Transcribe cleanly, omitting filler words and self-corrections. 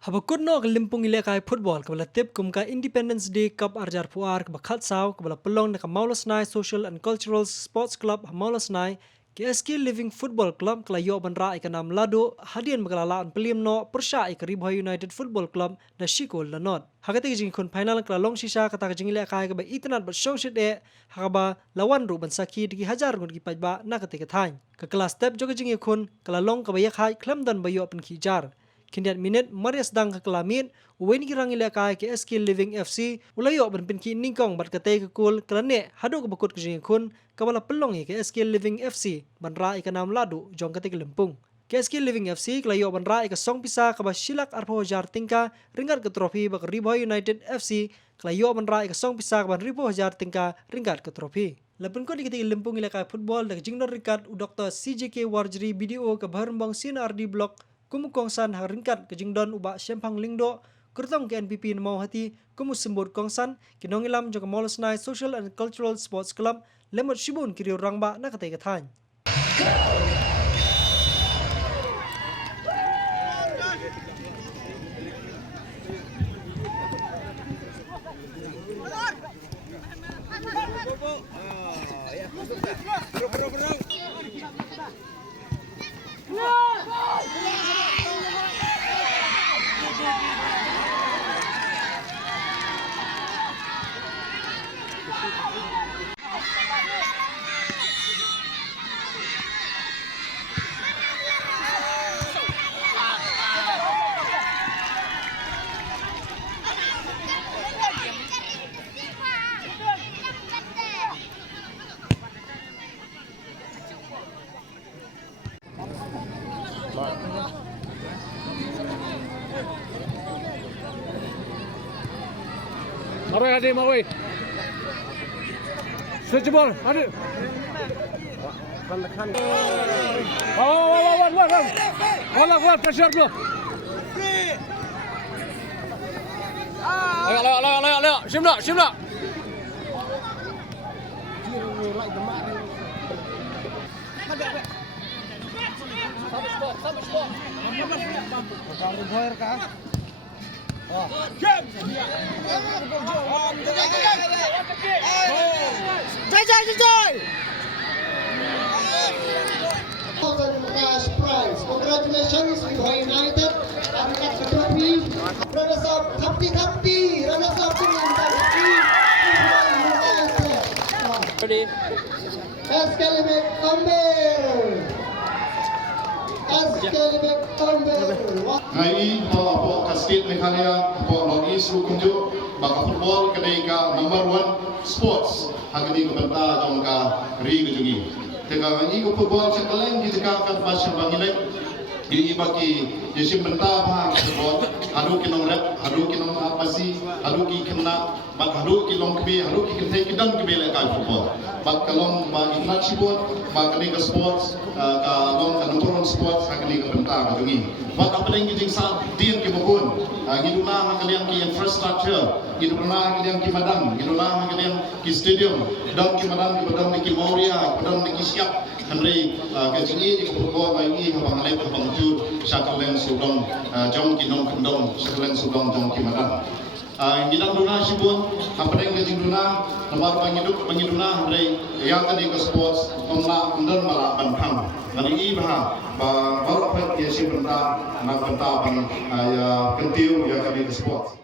Habakut no kelimpung ile kai football kabala tip kum ka Independence Day Cup arjar puar ka bakhat saw kabala pelong na Maulas Nai Social and Cultural Sports Club Maulas Nai KSK Living Football Club kala yo banra ikanam lado hadian magalala an pelim no persya ikaribha United Football Club na shikol na not hagati jing kun final kala long shisha kata jing ile kai ka ba itnat ba shong shit e hagaba lawan ru ban saki digi hajar gun ki pajba na kate ka thain ka class step joga jing kun kala long ka ba yakhai klam dan ba yo pen ki jar Kindiat minit Marias dang kekelamin Uwen kirang ila kai ke SK Living FC Ulayo ban pinki ningkong bat katay kekul Kelane hado kebakut kejing kun Kabala pelong ke SK Living FC Banra ikanam ladu jong katay kelempung Ke SK Living FC kelayo banra ika song pisa Kaba silak arpo hajar tingka Ringkat ke trofi bak Ribha United FC Kelayo banra ika song pisa Kaba Ribha hajar tingka ringkat ke trofi Lepen ko dikiti lempung ila kai football Dak jingdor rikat u Dr. CJK Warjri BDO ke Baharembang CNRD Block Kumukongsan haringkat kejingdon ubak Syempang Lingdo Kurtong ke NPP Namau Hati Kumu sembut kongsan Kinongilam juga Maulas Nai Social and Cultural Sports Club Lemot Shibun kiri rangba na katay katany Maroy hadi Maroy. Switch ball hadi. Wala pressure bro. Ayo. Shimla. Joy! Cash prize. Congratulations, Ribha United. And got the trophy. Runners up, Thapti. Runners up, Ribha United. Ready. Escalibek Comber. Ngai po kastit ni kanya po Northeast Rukunjo baka football kadai ka number 1 sports hagani ko banta jong ka ri gujungi tega ngai ko football sa kaleng ki ka ka basya bangilek di baki yesim banta ba football hadu kinong rep hadu kinong apasi hadu ki kena bak hadu ki long kbi hadu ki kentai ki dan kbi le ka football bak kalong ba inat sibot bak kadai ka sports ka long ka number 1 sports hagani ko banta gujungi bak apaleng ki jing sa din ki bukun giduna kalian ki infrastructure giduna kalian ki madang giduna kalian ki stadium dan ki madang ki badang ki moria badang ki siap henry ke jingi ki football mai ni habang lep habang jud sakaleng sudong jong ki nong kendong sakaleng sudong jong ki madang gidang duna sibun apaleng ke jingduna nomor pangiduna henry yang tadi ke sports komna kendon mala banthang kali ibah baru apa dia si benda nak benda ban ya kentiu ya kami ke sports